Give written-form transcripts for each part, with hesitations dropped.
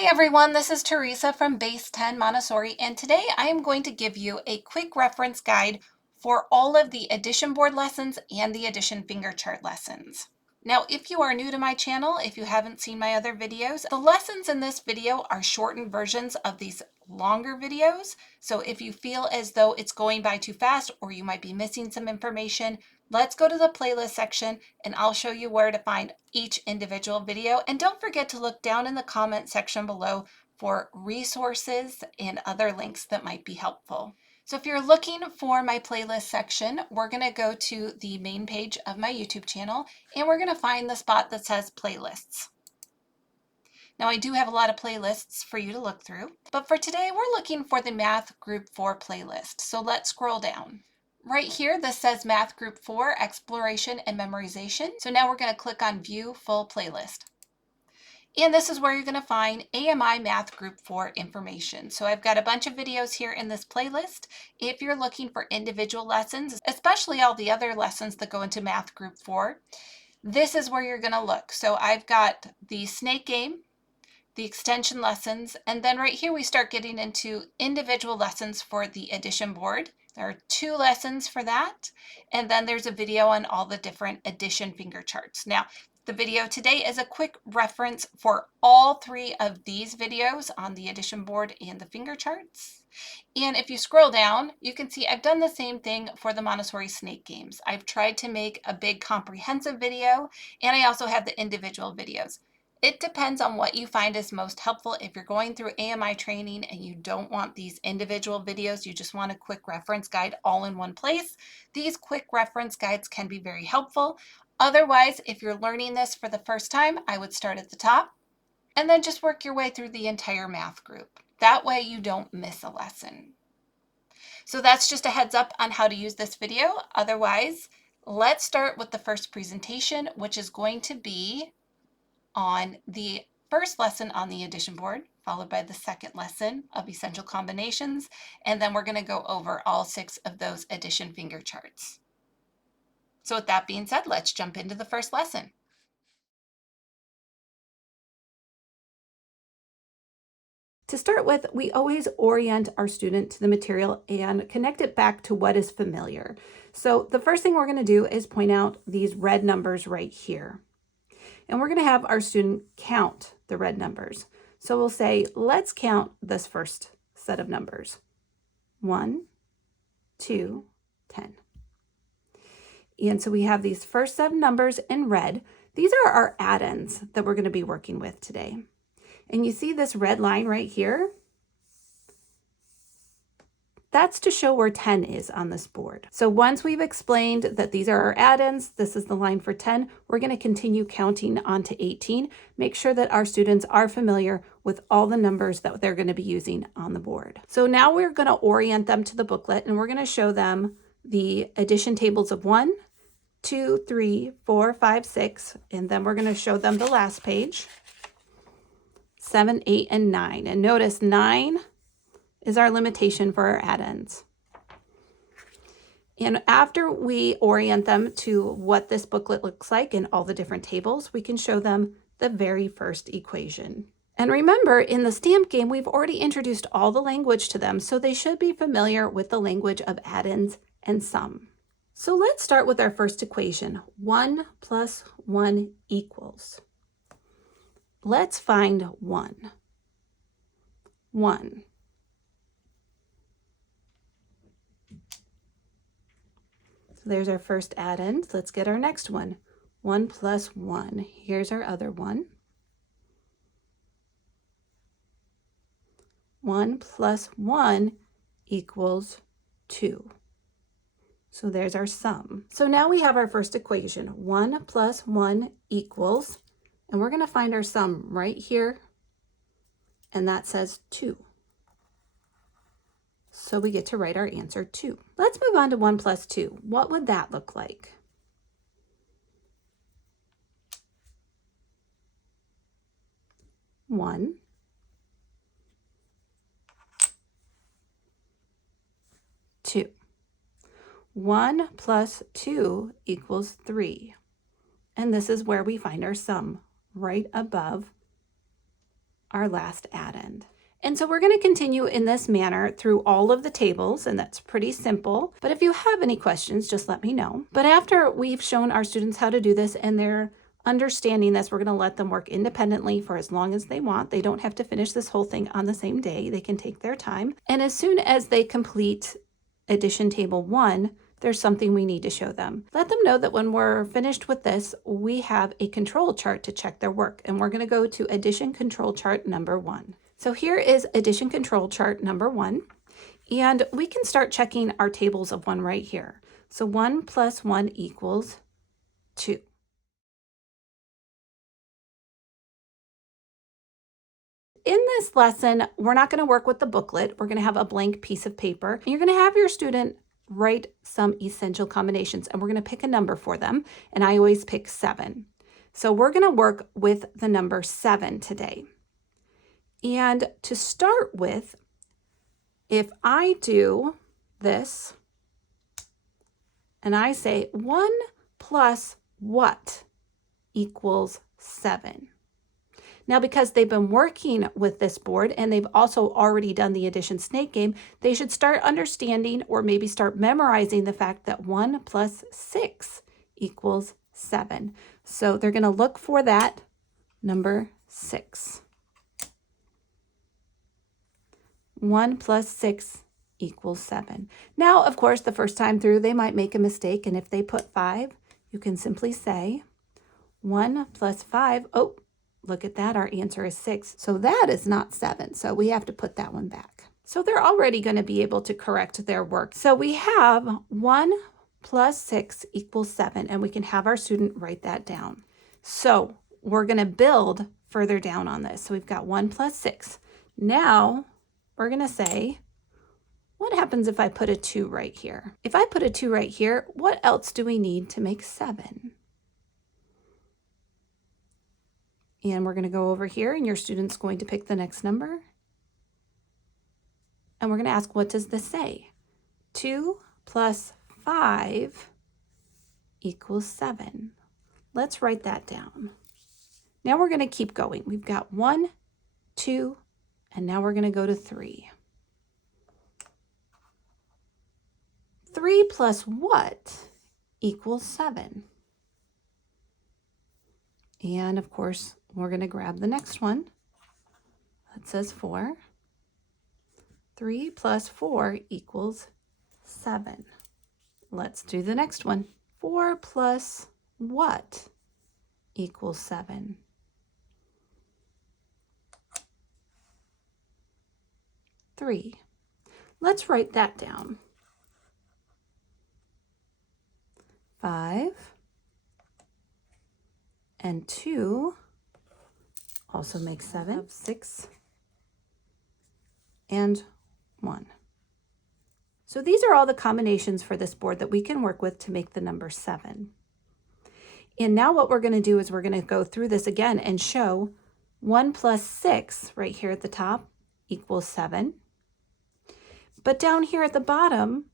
Hi everyone, this is Teresa from Base 10 Montessori, and today I am going to give you a quick reference guide for all of the addition board lessons and the addition finger chart lessons. Now, if you are new to my channel, if you haven't seen my other videos, the lessons in this video are shortened versions of these longer videos. So if you feel as though it's going by too fast or you might be missing some information, let's go to the playlist section and I'll show you where to find each individual video. And don't forget to look down in the comment section below for resources and other links that might be helpful. So if you're looking for my playlist section, we're going to go to the main page of my YouTube channel and we're going to find the spot that says playlists. Now I do have a lot of playlists for you to look through, but for today we're looking for the Math Group 4 playlist. So let's scroll down. Right here, this says Math Group 4 Exploration and Memorization. So now we're going to click on View Full Playlist. And this is where you're going to find AMI Math Group 4 information. So I've got a bunch of videos here in this playlist. If you're looking for individual lessons, especially all the other lessons that go into Math Group 4, this is where you're going to look. So I've got the snake game, the extension lessons, and then right here we start getting into individual lessons for the addition board. There are 2 lessons for that, and then there's a video on all the different addition finger charts. Now, the video today is a quick reference for all 3 of these videos on the addition board and the finger charts. And if you scroll down, you can see I've done the same thing for the Montessori snake games. I've tried to make a big comprehensive video, and I also have the individual videos. It depends on what you find is most helpful. If you're going through AMI training and you don't want these individual videos, you just want a quick reference guide all in one place, these quick reference guides can be very helpful. Otherwise, if you're learning this for the first time, I would start at the top and then just work your way through the entire math group. That way you don't miss a lesson. So that's just a heads up on how to use this video. Otherwise, let's start with the first presentation, which is going to be on the first lesson on the addition board, followed by the second lesson of essential combinations, and then we're going to go over all 6 of those addition finger charts. So with that being said, let's jump into the first lesson. To start with, we always orient our student to the material and connect it back to what is familiar. So the first thing we're going to do is point out these red numbers right here. And we're going to have our student count the red numbers. So we'll say, let's count this first set of numbers. 1, 2, 10. And so we have these first set of numbers in red. These are our add-ins that we're going to be working with today. And you see this red line right here? That's to show where 10 is on this board. So once we've explained that these are our add-ins, this is the line for 10, we're going to continue counting on to 18. Make sure that our students are familiar with all the numbers that they're going to be using on the board. So now we're going to orient them to the booklet and we're going to show them the addition tables of 1, 2, 3, 4, 5, 6, and then we're going to show them the last page, 7, 8, and 9. And notice 9 is our limitation for our add-ins. And after we orient them to what this booklet looks like in all the different tables, we can show them the very first equation. And remember, in the stamp game, we've already introduced all the language to them, so they should be familiar with the language of add-ins and sum. So let's start with our first equation, 1 plus 1 equals. Let's find 1. 1. So there's our first add-in. Let's get our next one. 1 plus 1. Here's our other one. 1 plus 1 equals 2. So there's our sum. So now we have our first equation. 1 plus 1 equals, and we're going to find our sum right here, and that says 2. So we get to write our answer 2. Let's move on to 1 plus 2. What would that look like? One, 2. 1 plus 2 equals 3. And this is where we find our sum, right above our last addend. And so we're going to continue in this manner through all of the tables, and that's pretty simple. But if you have any questions, just let me know. But after we've shown our students how to do this and they're understanding this, we're going to let them work independently for as long as they want. They don't have to finish this whole thing on the same day. They can take their time. And as soon as they complete addition table 1, there's something we need to show them. Let them know that when we're finished with this, we have a control chart to check their work. And we're going to go to addition control chart number 1. So here is addition control chart number 1. And we can start checking our tables of 1 right here. So 1 plus 1 equals 2. In this lesson, we're not going to work with the booklet. We're going to have a blank piece of paper. And you're going to have your student write some essential combinations, and we're going to pick a number for them. And I always pick 7. So we're going to work with the number 7 today. And to start with, if I do this, and I say 1 plus what equals 7. Now, because they've been working with this board and they've also already done the addition snake game, they should start understanding or maybe start memorizing the fact that 1 plus 6 equals 7. So they're going to look for that number 6. 1 plus 6 equals 7. Now, of course, the first time through, they might make a mistake. And if they put 5, you can simply say 1 plus 5. Oh, look at that. Our answer is 6. So that is not 7. So we have to put that one back. So they're already going to be able to correct their work. So we have 1 plus 6 equals 7. And we can have our student write that down. So we're going to build further down on this. So we've got 1 plus 6. Now we're going to say, what happens if I put a 2 right here? If I put a 2 right here, what else do we need to make 7? And we're going to go over here, and your student's going to pick the next number. And we're going to ask, what does this say? 2 plus 5 equals 7. Let's write that down. Now we're going to keep going. We've got 1, 2, and now we're going to go to 3. 3 plus what equals 7? And of course, we're going to grab the next one. That says 4. 3 plus 4 equals 7. Let's do the next one. 4 plus what equals 7? 3. Let's write that down. 5 and 2 also makes 7. 6 and 1. So these are all the combinations for this board that we can work with to make the number 7. And now what we're going to do is we're going to go through this again and show 1 plus 6 right here at the top equals 7. But down here at the bottom,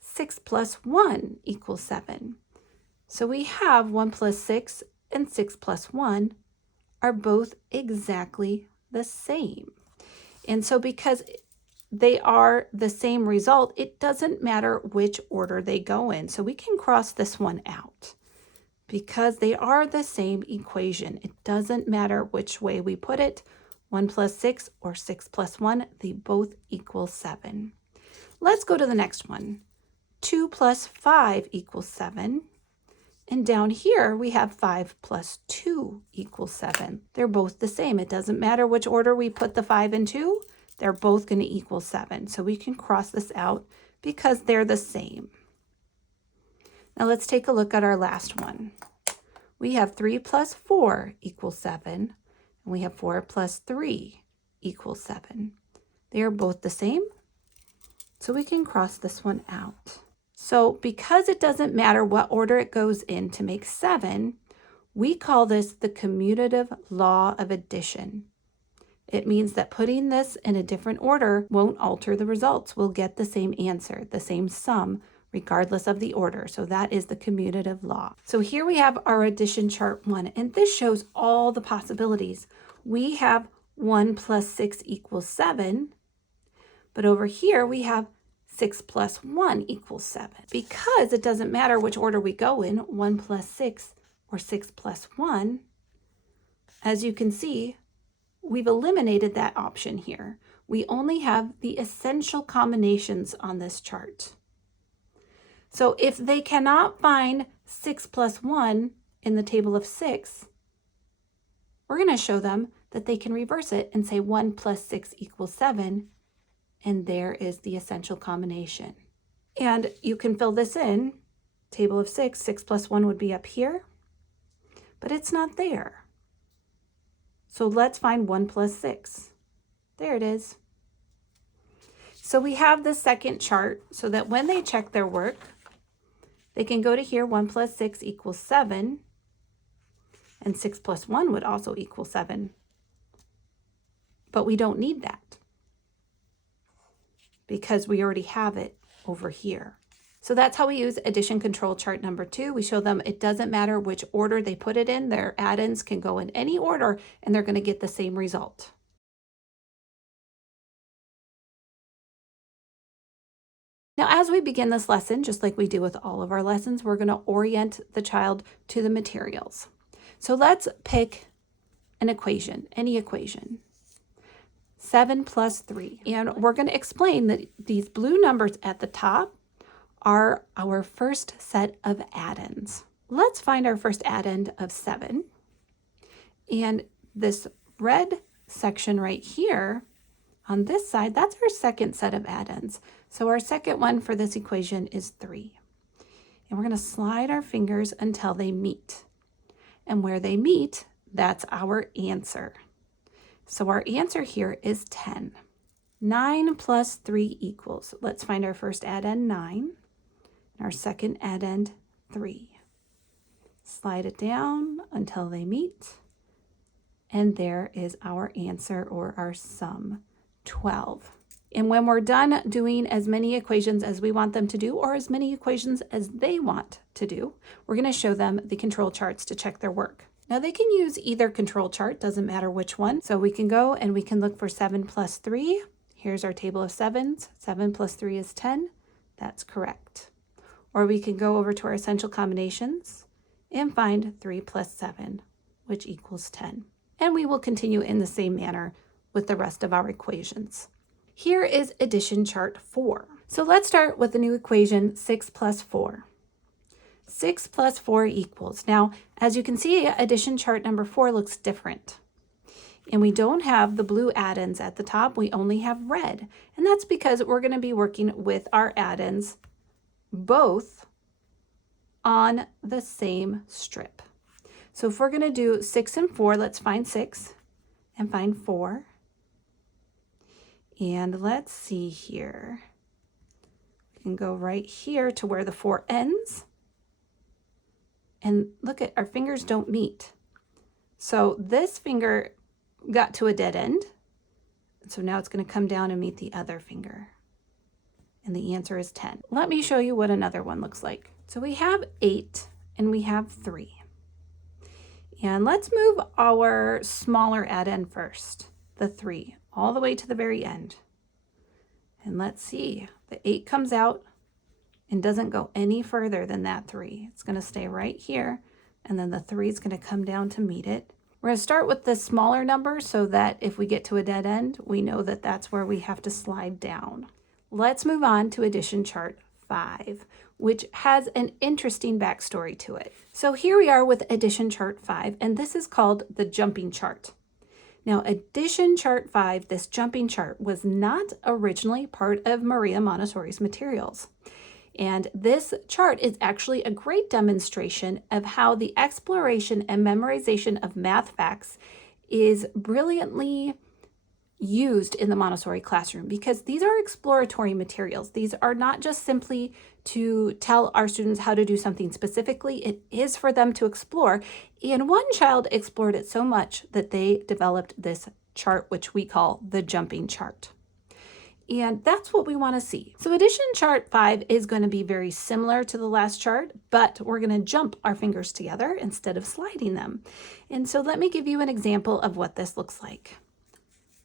6 plus 1 equals 7. So we have 1 plus 6 and 6 plus 1 are both exactly the same. And so because they are the same result, it doesn't matter which order they go in. So we can cross this one out because they are the same equation. It doesn't matter which way we put it, 1 plus 6 or 6 plus 1, they both equal 7. Let's go to the next one. 2 plus 5 equals 7. And down here, we have 5 plus 2 equals 7. They're both the same. It doesn't matter which order we put the 5 and 2. They're both going to equal 7. So we can cross this out because they're the same. Now let's take a look at our last one. We have 3 plus 4 equals 7. And we have 4 plus 3 equals 7. They are both the same. So we can cross this one out. So because it doesn't matter what order it goes in to make 7, we call this the commutative law of addition. It means that putting this in a different order won't alter the results. We'll get the same answer, the same sum, regardless of the order. So that is the commutative law. So here we have our addition chart 1, and this shows all the possibilities. We have 1 plus 6 equals 7. But over here we have 6 plus 1 equals 7. Because it doesn't matter which order we go in, 1 plus 6 or 6 plus 1, as you can see, we've eliminated that option here. We only have the essential combinations on this chart. So if they cannot find 6 plus 1 in the table of 6, we're going to show them that they can reverse it and say 1 plus 6 equals 7, and there is the essential combination. And you can fill this in. Table of 6, 6 plus 1 would be up here, but it's not there. So let's find 1 plus 6. There it is. So we have the second chart so that when they check their work, they can go to here, 1 plus 6 equals 7, and 6 plus 1 would also equal 7. But we don't need that because we already have it over here. So that's how we use addition control chart number 2. We show them it doesn't matter which order they put it in. Their add-ins can go in any order and they're going to get the same result. Now, as we begin this lesson, just like we do with all of our lessons, we're going to orient the child to the materials. So let's pick an equation, any equation. 7 plus 3. And we're going to explain that these blue numbers at the top are our first set of add-ins. Let's find our first add-in of 7. And this red section right here on this side, that's our second set of add-ins. So our second one for this equation is 3. And we're going to slide our fingers until they meet. And where they meet, that's our answer. So our answer here is 10. 9 plus 3 equals, let's find our first add-in, 9. Our second add-in, 3. Slide it down until they meet. And there is our answer or our sum, 12. And when we're done doing as many equations as we want them to do, or as many equations as they want to do, we're going to show them the control charts to check their work. Now they can use either control chart, doesn't matter which one. So we can go and we can look for 7 plus 3. Here's our table of 7s. 7 plus 3 is 10. That's correct. Or we can go over to our essential combinations and find 3 plus 7, which equals 10. And we will continue in the same manner with the rest of our equations. Here is addition chart 4. So let's start with the new equation, 6 plus 4. 6 plus 4 equals. Now, as you can see, addition chart number 4 looks different. And we don't have the blue add-ins at the top, we only have red. And that's because we're going to be working with our add-ins both on the same strip. So if we're going to do 6 and 4, let's find 6 and find 4. And let's see here. We can go right here to where the 4 ends. And look at our fingers don't meet. So this finger got to a dead end. So now it's going to come down and meet the other finger. And the answer is 10. Let me show you what another one looks like. So we have 8 and we have 3. And let's move our smaller add-in first, the 3, all the way to the very end. And let's see, the 8 comes out and doesn't go any further than that 3. It's going to stay right here, and then the 3 is going to come down to meet it. We're going to start with the smaller number so that if we get to a dead end, we know that that's where we have to slide down. Let's move on to addition chart 5, which has an interesting backstory to it. So here we are with addition chart 5, and this is called the jumping chart. Now, addition chart 5, this jumping chart, was not originally part of Maria Montessori's materials. And this chart is actually a great demonstration of how the exploration and memorization of math facts is brilliantly used in the Montessori classroom, because these are exploratory materials. These are not just simply to tell our students how to do something specifically. It is for them to explore. And one child explored it so much that they developed this chart, which we call the jumping chart. And that's what we want to see. So addition chart 5 is going to be very similar to the last chart, but we're going to jump our fingers together instead of sliding them. And so let me give you an example of what this looks like.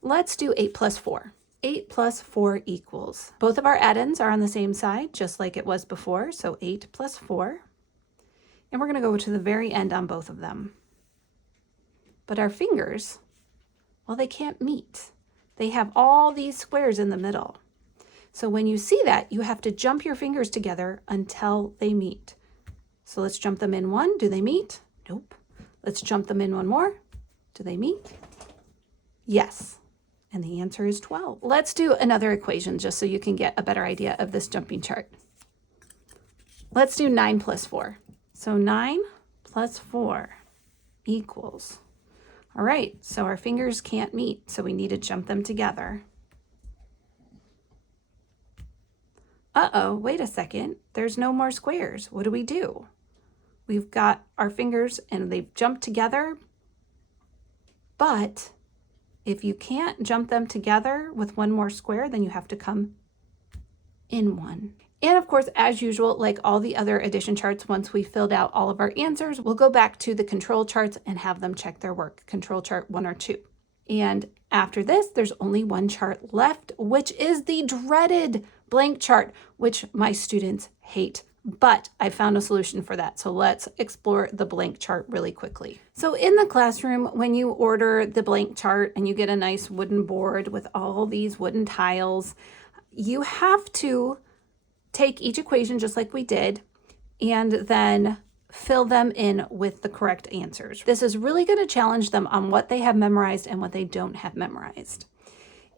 Let's do 8 plus 4. 8 plus 4 equals. Both of our addends are on the same side, just like it was before, so 8 plus 4. And we're going to go to the very end on both of them. But our fingers, well, they can't meet. They have all these squares in the middle. So when you see that, you have to jump your fingers together until they meet. So let's jump them in one. Do they meet? Nope. Let's jump them in one more. Do they meet? Yes. And the answer is 12. Let's do another equation just so you can get a better idea of this jumping chart. Let's do 9 plus 4. So 9 plus 4 equals. All right, so our fingers can't meet, so we need to jump them together. Uh-oh, wait a second. There's no more squares. What do? We've got our fingers and they've jumped together, but if you can't jump them together with one more square, then you have to come in one. And of course, as usual, like all the other addition charts, once we filled out all of our answers, we'll go back to the control charts and have them check their work, control chart 1 or 2. And after this, there's only one chart left, which is the dreaded blank chart, which my students hate. But I found a solution for that. So let's explore the blank chart really quickly. So in the classroom, when you order the blank chart and you get a nice wooden board with all these wooden tiles, you have to take each equation just like we did and then fill them in with the correct answers. This is really going to challenge them on what they have memorized and what they don't have memorized.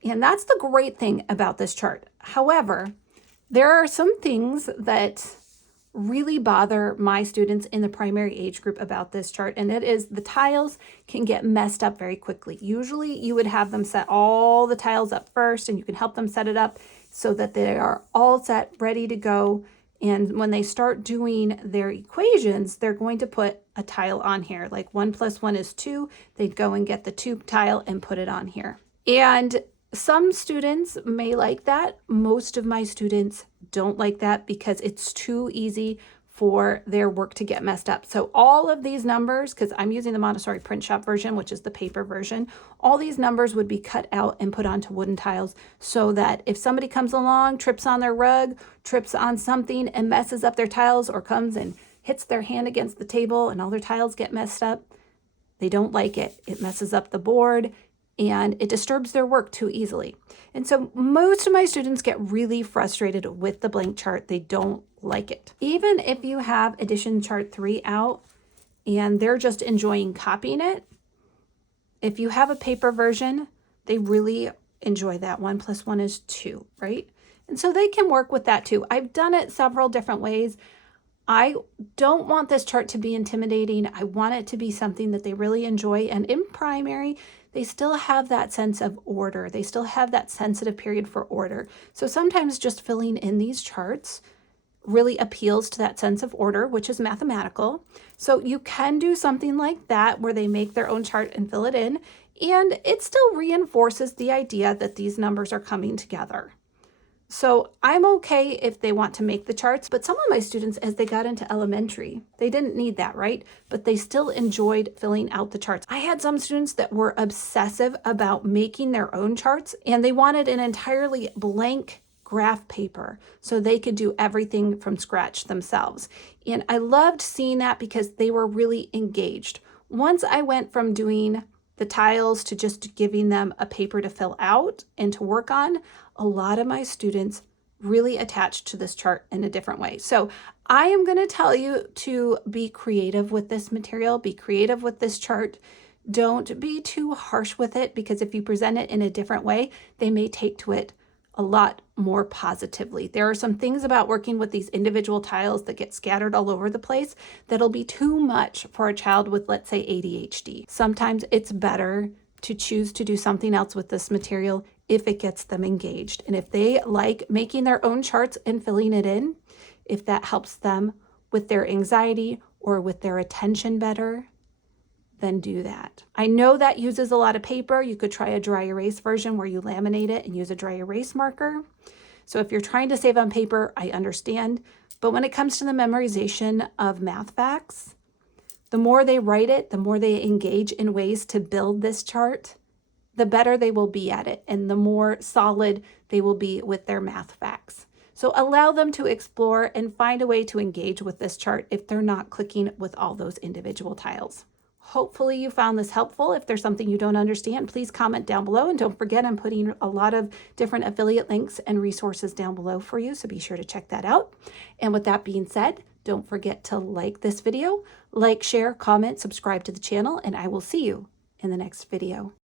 And that's the great thing about this chart. However, there are some things that really bother my students in the primary age group about this chart, and it is the tiles can get messed up very quickly. Usually you would have them set all the tiles up first, and you can help them set it up so that they are all set, ready to go. And when they start doing their equations, they're going to put a tile on here. Like 1 plus 1 is 2. They'd go and get the 2 tile and put it on here. And some students may like that. Most of my students don't like that because it's too easy for their work to get messed up. So all of these numbers, because I'm using the Montessori print shop version, which is the paper version, all these numbers would be cut out and put onto wooden tiles so that if somebody comes along, trips on their rug, trips on something and messes up their tiles, or comes and hits their hand against the table and all their tiles get messed up, they don't like it. It messes up the board and it disturbs their work too easily. And so most of my students get really frustrated with the blank chart. They don't like it. Even if you have addition chart 3 out and they're just enjoying copying it, if you have a paper version, they really enjoy that. 1 plus 1 is 2, right? And so they can work with that too. I've done it several different ways. I don't want this chart to be intimidating. I want it to be something that they really enjoy. And in primary, they still have that sense of order. They still have that sensitive period for order. So sometimes just filling in these charts really appeals to that sense of order, which is mathematical. So you can do something like that where they make their own chart and fill it in, and it still reinforces the idea that these numbers are coming together. So I'm okay if they want to make the charts, but some of my students, as they got into elementary, they didn't need that, right? But they still enjoyed filling out the charts. I had some students that were obsessive about making their own charts, and they wanted an entirely blank graph paper so they could do everything from scratch themselves. And I loved seeing that because they were really engaged. Once I went from doing the tiles to just giving them a paper to fill out and to work on, a lot of my students really attached to this chart in a different way. So I am going to tell you to be creative with this material, be creative with this chart. Don't be too harsh with it, because if you present it in a different way, they may take to it a lot more positively. There are some things about working with these individual tiles that get scattered all over the place that'll be too much for a child with, let's say, ADHD. Sometimes it's better to choose to do something else with this material if it gets them engaged. And if they like making their own charts and filling it in, if that helps them with their anxiety or with their attention better, then do that. I know that uses a lot of paper. You could try a dry erase version where you laminate it and use a dry erase marker. So if you're trying to save on paper, I understand. But when it comes to the memorization of math facts, the more they write it, the more they engage in ways to build this chart, the better they will be at it and the more solid they will be with their math facts. So allow them to explore and find a way to engage with this chart if they're not clicking with all those individual tiles. Hopefully you found this helpful. If there's something you don't understand, please comment down below. And don't forget, I'm putting a lot of different affiliate links and resources down below for you, so be sure to check that out. And with that being said, don't forget to like this video, like, share, comment, subscribe to the channel, and I will see you in the next video.